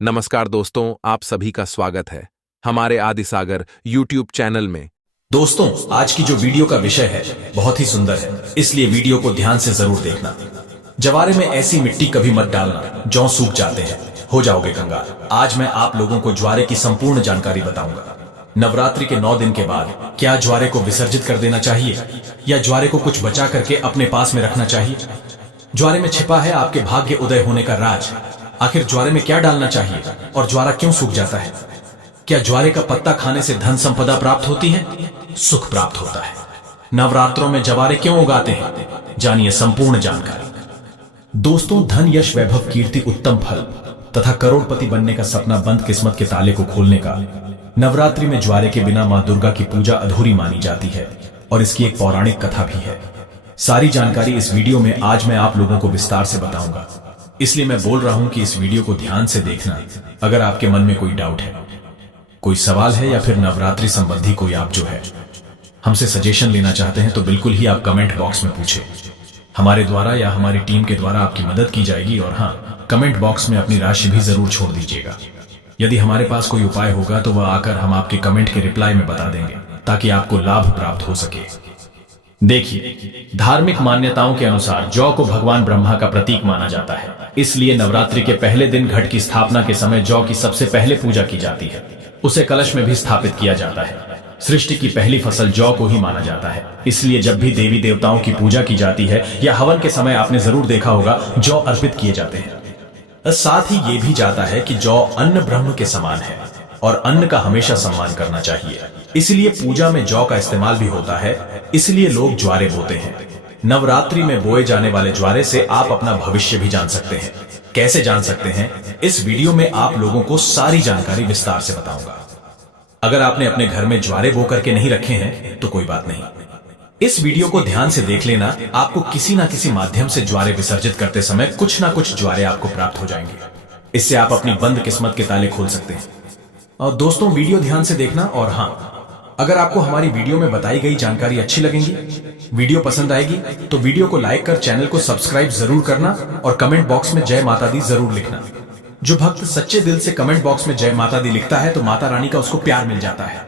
नमस्कार दोस्तों, आप सभी का स्वागत है हमारे आदिसागर यूट्यूब चैनल में। दोस्तों, आज की जो वीडियो का विषय है बहुत ही सुंदर है, इसलिए वीडियो को ध्यान से जरूर देखना। जवारे में ऐसी मिट्टी कभी मत डालना, जौ सूख जाते हैं, हो जाओगे कंगाल। आज मैं आप लोगों को ज्वारे की संपूर्ण जानकारी बताऊंगा। नवरात्रि के 9 दिन के बाद क्या ज्वारे को विसर्जित कर देना चाहिए या ज्वारे को कुछ बचा करके अपने पास में रखना चाहिए? ज्वारे में छिपा है आपके भाग्य उदय होने का राज। आखिर ज्वारे में क्या डालना चाहिए और ज्वारा क्यों सूख जाता है? क्या ज्वारे का पत्ता खाने से धन संपदा प्राप्त होती है, सुख प्राप्त होता है? नवरात्रों में ज्वारे क्यों उगाते हैं, जानिए संपूर्ण जानकारी। दोस्तों, धन यश वैभव कीर्ति उत्तम फल तथा करोड़पति बनने का सपना बंद किस्मत के ताले को खोलने का। नवरात्रि में ज्वारे के बिना मां दुर्गा की पूजा अधूरी मानी जाती है और इसकी एक पौराणिक कथा भी है। सारी जानकारी इस वीडियो में आज मैं आप लोगों को विस्तार से बताऊंगा, इसलिए मैं बोल रहा हूं कि इस वीडियो को ध्यान से देखना। अगर आपके मन में कोई डाउट है, कोई सवाल है या फिर नवरात्रि संबंधी कोई आप जो है हमसे सजेशन लेना चाहते हैं, तो बिल्कुल ही आप कमेंट बॉक्स में पूछें। हमारे द्वारा या हमारी टीम के द्वारा आपकी मदद की जाएगी। और हाँ, कमेंट बॉक्स में अपनी राशि भी जरूर छोड़ दीजिएगा। यदि हमारे पास कोई उपाय होगा तो वह आकर हम आपके कमेंट के रिप्लाई में बता देंगे, ताकि आपको लाभ प्राप्त हो सके। देखिए, धार्मिक मान्यताओं के अनुसार जौ को भगवान ब्रह्मा का प्रतीक माना जाता है, इसलिए नवरात्रि के पहले दिन घट की स्थापना के समय जौ की सबसे पहले पूजा की जाती है। उसे कलश में भी स्थापित किया जाता है। सृष्टि की पहली फसल जौ को ही माना जाता है, इसलिए जब भी देवी देवताओं की पूजा की जाती है या हवन के समय आपने जरूर देखा होगा जौ अर्पित किए जाते हैं। साथ ही ये भी जाता है कि जौ अन्न ब्रह्म के समान है और अन्न का हमेशा सम्मान करना चाहिए, इसलिए पूजा में जौ का इस्तेमाल भी होता है। इसलिए लोग ज्वारे बोते हैं। नवरात्रि में बोए जाने वाले ज्वारे से आप अपना भविष्य भी जान सकते हैं। कैसे जान सकते हैं, इस वीडियो में आप लोगों को सारी जानकारी विस्तार से बताऊंगा। अगर आपने अपने घर में ज्वारे बो करके नहीं रखे हैं तो कोई बात नहीं, इस वीडियो को ध्यान से देख लेना। आपको किसी ना किसी माध्यम से ज्वारे विसर्जित करते समय कुछ ना कुछ ज्वारे आपको प्राप्त हो जाएंगे। इससे आप अपनी बंद किस्मत के ताले खोल सकते हैं। और दोस्तों, वीडियो ध्यान से देखना। और हाँ, अगर आपको हमारी वीडियो में बताई गई जानकारी अच्छी लगेगी, वीडियो पसंद आएगी, तो वीडियो को लाइक कर चैनल को सब्सक्राइब जरूर करना और कमेंट बॉक्स में जय माता दी जरूर लिखना। जो भक्त सच्चे दिल से कमेंट बॉक्स में जय माता दी लिखता है तो माता रानी का उसको प्यार मिल जाता है।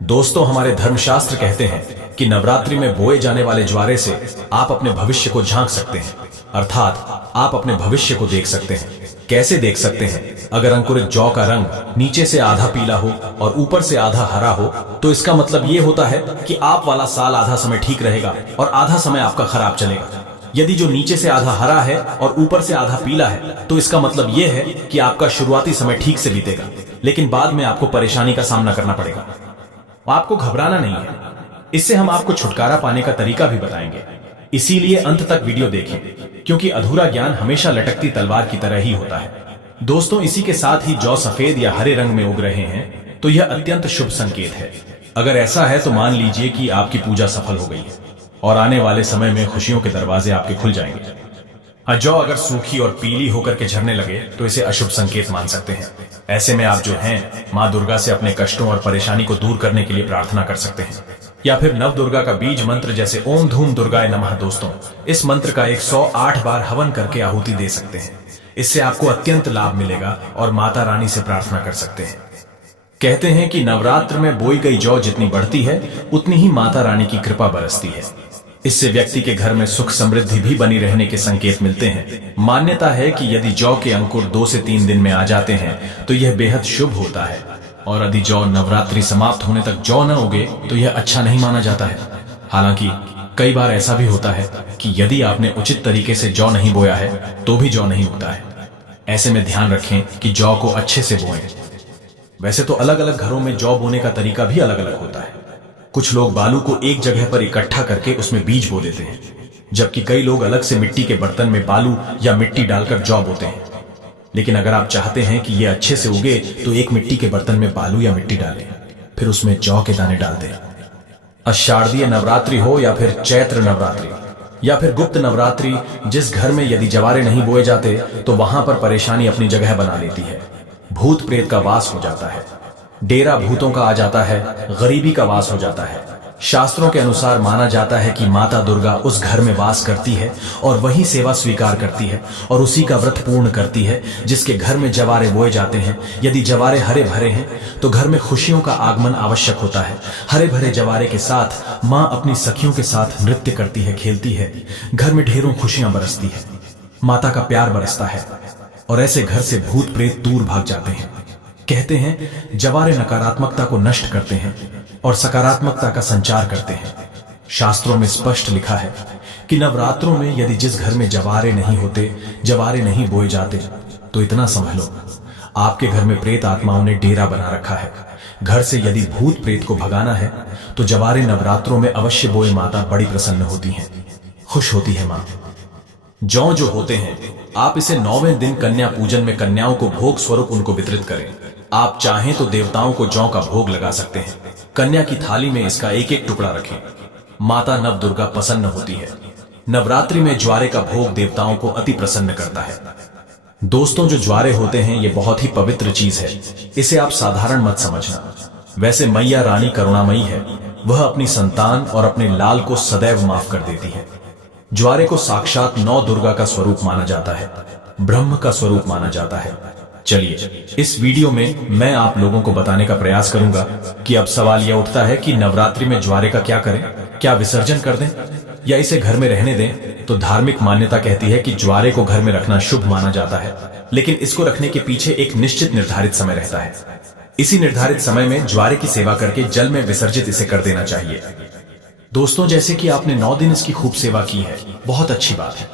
दोस्तों, हमारे धर्मशास्त्र कहते हैं कि नवरात्रि में बोए जाने वाले ज्वारे से आप अपने भविष्य को झांक सकते हैं, अर्थात आप अपने भविष्य को देख सकते हैं। कैसे देख सकते हैं? अगर अंकुरित जौ का रंग नीचे से आधा पीला हो और ऊपर से आधा हरा हो, तो इसका मतलब ये होता है कि आप वाला साल आधा समय ठीक रहेगा और आधा समय आपका खराब चलेगा। यदि जो नीचे से आधा हरा है और ऊपर से आधा पीला है, तो इसका मतलब यह है कि आपका शुरुआती समय ठीक से बीतेगा, लेकिन बाद में आपको परेशानी का सामना करना पड़ेगा। आपको घबराना नहीं है, इससे हम आपको छुटकारा पाने का तरीका भी बताएंगे। इसीलिए अंत तक वीडियो देखें, क्योंकि अधूरा ज्ञान हमेशा लटकती तलवार की तरह ही होता है। दोस्तों, इसी के साथ ही जौ सफेद या हरे रंग में उग रहे हैं तो यह अत्यंत शुभ संकेत है। अगर ऐसा है तो मान लीजिए कि आपकी पूजा सफल हो गई है और आने वाले समय में खुशियों के दरवाजे आपके खुल जाएंगे। जौ अगर सूखी और पीली होकर के झरने लगे तो इसे अशुभ संकेत मान सकते हैं। ऐसे में आप जो हैं मां दुर्गा से अपने कष्टों और परेशानी को दूर करने के लिए प्रार्थना कर सकते हैं, या फिर नव दुर्गा का बीज मंत्र जैसे ओम धूम दुर्गाय नमः। दोस्तों, इस मंत्र का 108 बार हवन करके आहुति दे सकते हैं। इससे आपको अत्यंत लाभ मिलेगा और माता रानी से प्रार्थना कर सकते हैं। कहते हैं कि नवरात्र में बोई गई जौ जितनी बढ़ती है उतनी ही माता रानी की कृपा बरसती है। इससे व्यक्ति के घर में सुख समृद्धि भी बनी रहने के संकेत मिलते हैं। मान्यता है कि यदि जौ के अंकुर 2 से 3 दिन में आ जाते हैं तो यह बेहद शुभ होता है, और यदि जौ नवरात्रि समाप्त होने तक जौ न उगे तो यह अच्छा नहीं माना जाता है। हालांकि कई बार ऐसा भी होता है कि यदि आपने उचित तरीके से जौ नहीं बोया है तो भी जौ नहीं उगता है। ऐसे में ध्यान रखें कि जौ को अच्छे से बोएं। वैसे तो अलग अलग घरों में जौ बोने का तरीका भी अलग अलग होता है। कुछ लोग बालू को एक जगह पर इकट्ठा करके उसमें बीज बो देते हैं, जबकि कई लोग अलग से मिट्टी के बर्तन में बालू या मिट्टी डालकर जौ बोते हैं। लेकिन अगर आप चाहते हैं कि यह अच्छे से उगे तो एक मिट्टी के बर्तन में बालू या मिट्टी डालें, फिर उसमें जौ के दाने डाल दें। आषाढ़ीय नवरात्रि हो या फिर चैत्र नवरात्रि या फिर गुप्त नवरात्रि, जिस घर में यदि जवारे नहीं बोए जाते तो वहां पर परेशानी अपनी जगह बना लेती है। भूत प्रेत का वास हो जाता है, डेरा भूतों का आ जाता है, गरीबी का वास हो जाता है, शास्त्रों के अनुसार माना जाता है कि माता दुर्गा उस घर में वास करती है और वही सेवा स्वीकार करती है और उसी का व्रत पूर्ण करती है जिसके घर में जवारे बोए जाते हैं। यदि जवारे हरे भरे हैं तो घर में खुशियों का आगमन आवश्यक होता है। हरे भरे जवारे के साथ माँ अपनी सखियों के साथ नृत्य करती है, खेलती है, घर में ढेरों खुशियां बरसती है, माता का प्यार बरसता है और ऐसे घर से भूत प्रेत दूर भाग जाते हैं। कहते हैं जवारे नकारात्मकता को नष्ट करते हैं और सकारात्मकता का संचार करते हैं। शास्त्रों में स्पष्ट लिखा है कि नवरात्रों में यदि जिस घर में जवारे नहीं होते, जवारे नहीं बोए जाते, तो इतना समझ लो आपके घर में प्रेत आत्माओं ने डेरा बना रखा है। घर से यदि भूत प्रेत को भगाना है तो जवारे नवरात्रों में अवश्य बोए माता बड़ी प्रसन्न होती हैं, खुश होती है मां। जौ जो होते हैं आप इसे 9वें दिन कन्या पूजन में कन्याओं को भोग स्वरूप उनको वितरित करें। आप चाहें तो देवताओं को जौ का भोग लगा सकते हैं। कन्या की थाली में इसका एक एक टुकड़ा रखें। माता नव दुर्गा प्रसन्न होती है। नवरात्रि में ज्वारे का भोग देवताओं को अति प्रसन्न करता है। दोस्तों, जो ज्वारे होते हैं ये बहुत ही पवित्र चीज है, इसे आप साधारण मत समझना। वैसे मैया रानी करुणामयी है, वह अपनी संतान और अपने लाल को सदैव माफ कर देती है। ज्वारे को साक्षात नौ दुर्गा का स्वरूप माना जाता है, ब्रह्म का स्वरूप माना जाता है। चलिए, इस वीडियो में मैं आप लोगों को बताने का प्रयास करूंगा कि अब सवाल यह उठता है कि नवरात्रि में ज्वारे का क्या करें? क्या विसर्जन कर दें या इसे घर में रहने दें? तो धार्मिक मान्यता कहती है कि ज्वारे को घर में रखना शुभ माना जाता है, लेकिन इसको रखने के पीछे एक निश्चित निर्धारित समय रहता है। इसी निर्धारित समय में ज्वारे की सेवा करके जल में विसर्जित इसे कर देना चाहिए। दोस्तों, जैसे कि आपने 9 दिन इसकी खूब सेवा की है, बहुत अच्छी बात है।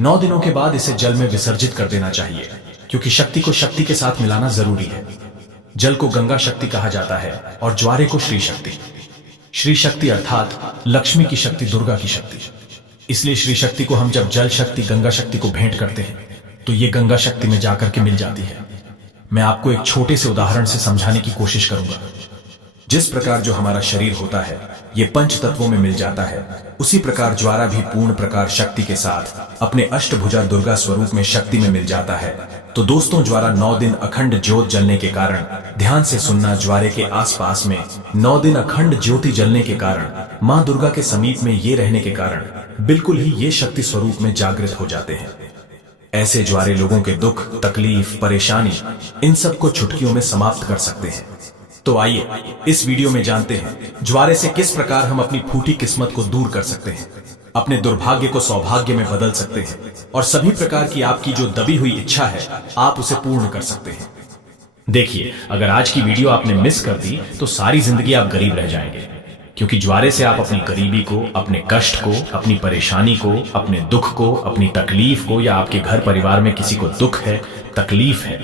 9 दिनों के बाद इसे जल में विसर्जित कर देना चाहिए, क्योंकि शक्ति को शक्ति के साथ मिलाना जरूरी है। जल को गंगा शक्ति कहा जाता है और ज्वारे को श्री शक्ति। श्री शक्ति अर्थात लक्ष्मी की शक्ति, दुर्गा की शक्ति। इसलिए श्री शक्ति को हम जब जल शक्ति, गंगा शक्ति को भेंट करते हैं तो ये गंगा शक्ति में जाकर के मिल जाती है। मैं आपको एक छोटे से उदाहरण से समझाने की कोशिश करूंगा। जिस प्रकार जो हमारा शरीर होता है ये 5 तत्वों में मिल जाता है, उसी प्रकार ज्वारा भी पूर्ण प्रकार शक्ति के साथ अपने अष्टभुजा दुर्गा स्वरूप में शक्ति में मिल जाता है। तो दोस्तों, ज्वारा 9 दिन अखंड ज्योत जलने के कारण, ध्यान से सुनना, ज्वारे के आसपास में 9 दिन अखंड ज्योति जलने के कारण, मां दुर्गा के समीप में ये रहने के कारण बिल्कुल ही ये शक्ति स्वरूप में जागृत हो जाते हैं। ऐसे ज्वारे लोगों के दुख, तकलीफ, परेशानी, इन सब को चुटकियों में समाप्त कर सकते हैं। तो आइए इस वीडियो में जानते हैं ज्वारे से किस प्रकार हम अपनी फूटी किस्मत को दूर कर सकते हैं, अपने दुर्भाग्य को सौभाग्य में बदल सकते हैं और सभी प्रकार की आपकी जो दबी हुई इच्छा है आप उसे पूर्ण कर सकते हैं। देखिए, अगर आज की वीडियो आपने मिस कर दी तो सारी जिंदगी आप गरीब रह जाएंगे, क्योंकि ज्वारे से आप अपनी गरीबी को, अपने कष्ट को, अपनी परेशानी को, अपने दुख को, अपनी तकलीफ को, या आपके घर परिवार में किसी को दुख है, तकलीफ है,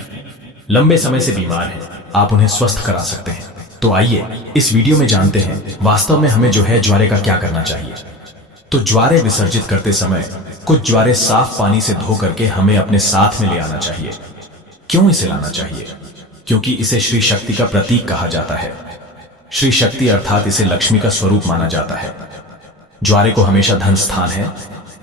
लंबे समय से बीमार है, आप उन्हें स्वस्थ करा सकते हैं। तो आइए इस वीडियो में जानते हैं वास्तव में हमें जो है ज्वारे का क्या करना चाहिए। तो ज्वारे विसर्जित करते समय कुछ ज्वारे साफ पानी से धो करके हमें अपने साथ में ले आना चाहिए। क्यों इसे लाना चाहिए? क्योंकि इसे श्री शक्ति का प्रतीक कहा जाता है। श्री शक्ति अर्थात इसे लक्ष्मी का स्वरूप माना जाता है। ज्वारे को हमेशा धन स्थान है,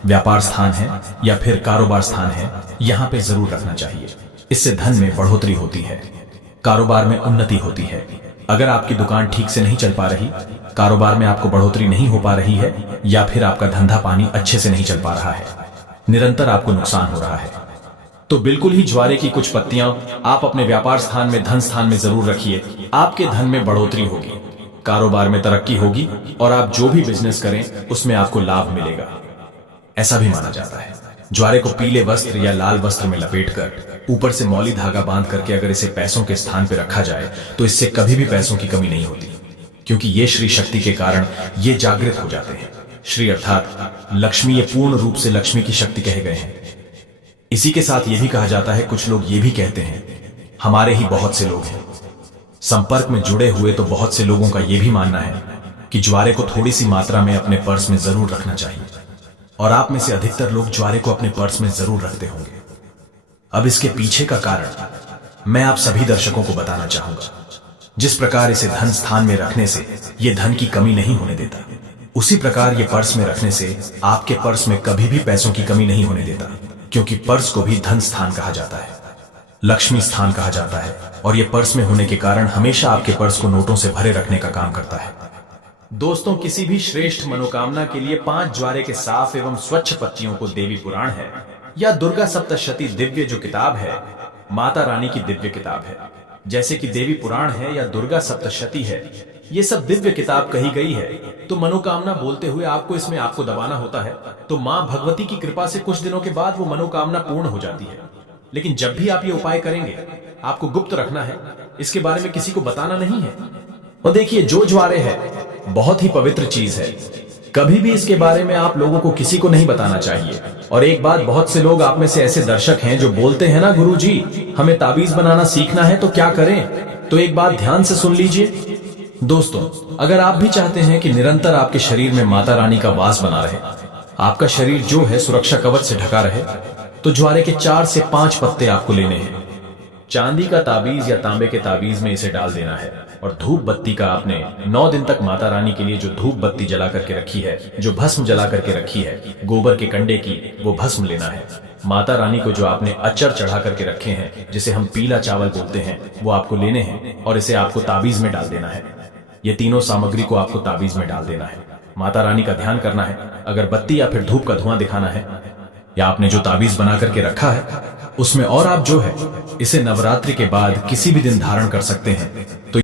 व्यापार स्थान है या फिर कारोबार स्थान है, यहां पे जरूर रखना चाहिए। इससे धन में बढ़ोतरी होती है, कारोबार में उन्नति होती है। अगर आपकी दुकान ठीक से नहीं चल पा रही, कारोबार में आपको बढ़ोतरी नहीं हो पा रही है, या फिर आपका धंधा पानी अच्छे से नहीं चल पा रहा है, निरंतर आपको नुकसान हो रहा है, तो बिल्कुल ही ज्वारे की कुछ पत्तियां आप अपने व्यापार स्थान में, धन स्थान में जरूर रखिए। आपके धन में बढ़ोतरी होगी, कारोबार में तरक्की होगी और आप जो भी बिजनेस करें उसमें आपको लाभ मिलेगा, ऐसा भी माना जाता है। ज्वारे को पीले वस्त्र या लाल वस्त्र में लपेटकर ऊपर से मौली धागा बांध करके अगर इसे पैसों के स्थान पर रखा जाए तो इससे कभी भी पैसों की कमी नहीं होती, क्योंकि ये श्री शक्ति के कारण ये जागृत हो जाते हैं। श्री अर्थात लक्ष्मी, ये पूर्ण रूप से लक्ष्मी की शक्ति कहे गए हैं। इसी के साथ ये भी कहा जाता है, कुछ लोग ये भी कहते हैं, हमारे ही बहुत से लोग हैं संपर्क में जुड़े हुए, तो बहुत से लोगों का यह भी मानना है कि ज्वारे को थोड़ी सी मात्रा में अपने पर्स में जरूर रखना चाहिए, और आप में से अधिकतर लोग ज्वारे को अपने पर्स में जरूर रखते होंगे। अब इसके पीछे का कारण मैं आप सभी दर्शकों को बताना चाहूंगा। जिस प्रकार इसे धन स्थान में रखने से यह धन की कमी नहीं होने देता, उसी प्रकार ये पर्स में रखने से आपके पर्स में कभी भी पैसों की कमी नहीं होने देता, क्योंकि पर्स को भी धन स्थान कहा जाता है, लक्ष्मी स्थान कहा जाता है, और ये पर्स में होने के कारण हमेशा आपके पर्स को नोटों से भरे रखने का काम करता है। दोस्तों, किसी भी श्रेष्ठ मनोकामना के लिए 5 ज्वारे के साफ एवं स्वच्छ पत्तियों को देवी पुराण है या दुर्गा सप्तशती दिव्य जो किताब है, माता रानी की दिव्य किताब है, जैसे कि देवी पुराण है या दुर्गा सप्तशती है, ये सब दिव्य किताब कही गई है, तो मनोकामना बोलते हुए आपको दबाना होता है। तो मां भगवती की कृपा से कुछ दिनों के बाद वो मनोकामना पूर्ण हो जाती है। लेकिन जब भी आप ये उपाय करेंगे, आपको गुप्त रखना है, इसके बारे में किसी को बताना नहीं है। और देखिए, जो ज्वारे है बहुत ही पवित्र चीज है, कभी भी इसके बारे में आप लोगों को किसी को नहीं बताना चाहिए। और एक बात, बहुत से लोग आप में से ऐसे दर्शक हैं जो बोलते हैं ना, गुरुजी हमें ताबीज बनाना सीखना है तो क्या करें? तो एक बात ध्यान से सुन लीजिए दोस्तों, अगर आप भी चाहते हैं कि निरंतर आपके शरीर में माता रानी का वास बना रहे, आपका शरीर जो है सुरक्षा कवच से ढका रहे, तो ज्वारे के 4 से 5 पत्ते आपको लेने हैं। चांदी का ताबीज या तांबे के ताबीज में इसे डाल देना है और धूप बत्ती का आपने 9 दिन तक माता रानी के लिए जो धूप बत्ती जला करके रखी है, जो भस्म जला करके रखी है, गोबर के कंडे की, वो भस्म लेना है। माता रानी को जो आपने अचर चढ़ा करके रखे हैं, जिसे हम पीला चावल बोलते हैं, वो आपको लेने हैं और इसे आपको ताबीज में डाल देना है। ये तीनों सामग्री को आपको ताबीज में डाल देना है। माता रानी का ध्यान करना है। अगर बत्ती या फिर धूप का धुआं दिखाना है, या आपने जो ताबीज बना करके रखा है उसमें, और आप जो है इसे नवरात्रि के बाद किसी भी दिन धारण कर सकते हैं। तो